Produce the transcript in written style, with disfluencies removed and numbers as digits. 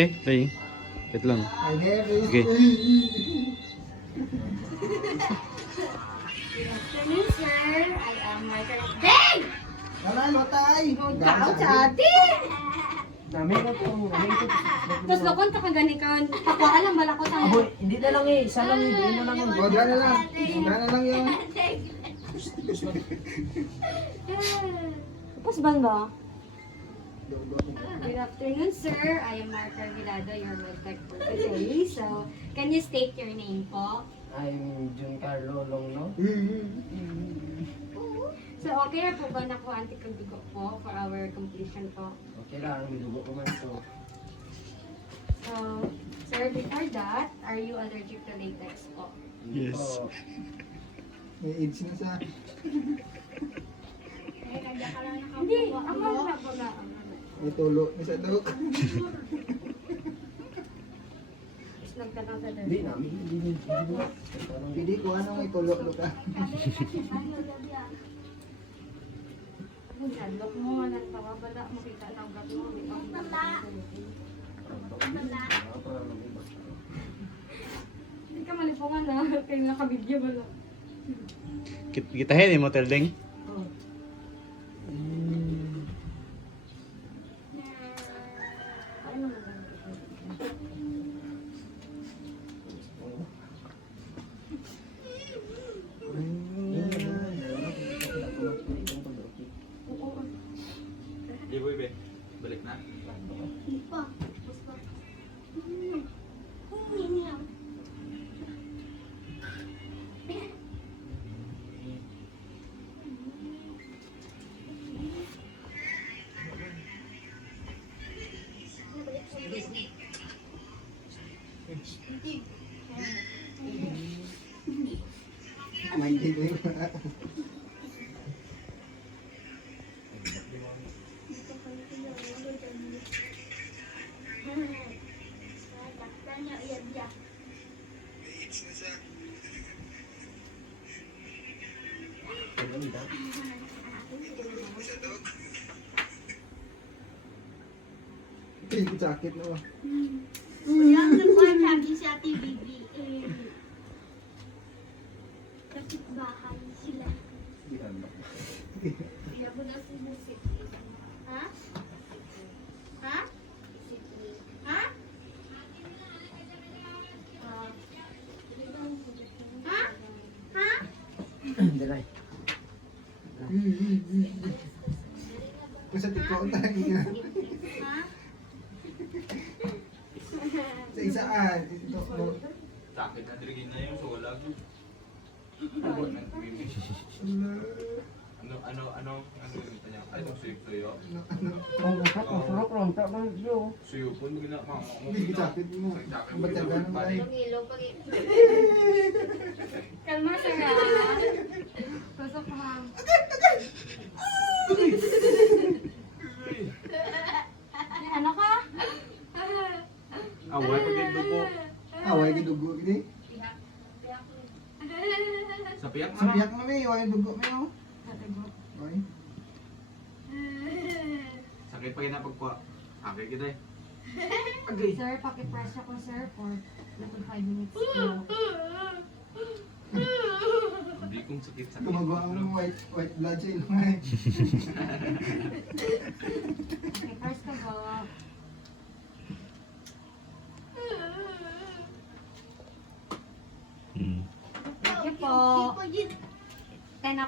Tay, wait lang. Okay. Afternoon, sir. I am Margaret. Hey! Nanalo tay. Ikaw, chati! Dami na to. Tapos lokon ka kagani ka. Pakuha lang bala ko tayo. Aboy, hindi na lang eh. Isa lang, hindi na lang. Boga na lang. Boga na lang yun. Tapos banda? Good afternoon, sir. I am Mark Arvilado, your medtech for today. So, can you state your name po? I'm Giancarlo Longno. So, okay na po ba na po anti-dugo po for our completion po? Okay lang, dugo ko man to. So, sir, before that, are you allergic to latex po? Yes. Oh, May AIDS na sa... Hindi, ako na po na. May tulo na sa dog. Tapos nagtanong sa hindi nurse. namin. Hindi. Pili ko ano may tulo ka. Look mo, nagpapabala, makita ng ugat mo. Hindi ka malipungan na, kayo nakabidyo ba lang? Kita hen yung motel ding. Ano naman? Di boy be, balik na. May hindi ko yun. Ay, sakit na ba? Wala na po ang sabi sa TVB. Kapit bahay sila. Kaya po na si Musik. Ha? Ha? Ha? Ha? Ha? Dalay. Kasi tiko tayo nga. Ha? Sa isaan. Ito, no. Sakit na drigin na yung sulag. Ano yung kanya? Ay, itong suyo. Kung usap, masurok lang. Tak lang siyo. Suyo po, hindi na mga Hindi, sakit mo. Ba't ka ganun tayo? Kalma sir ha. Pasok ha. Ano ka? Away pag yung dugo. Away ka dugo gini. Sa piyak Sa biyak mo may, away dugo may oh. Away. Sakit pa yun na pagkuha. Sakit kita eh. Sir, pakipress ako sir for 5 minutes po. Hindi kong sakit. Gumagawa ang white blood sa ilong ay. Pakipress ka ba? Hmm. Thank you po. Hindi po yun. 10 okay.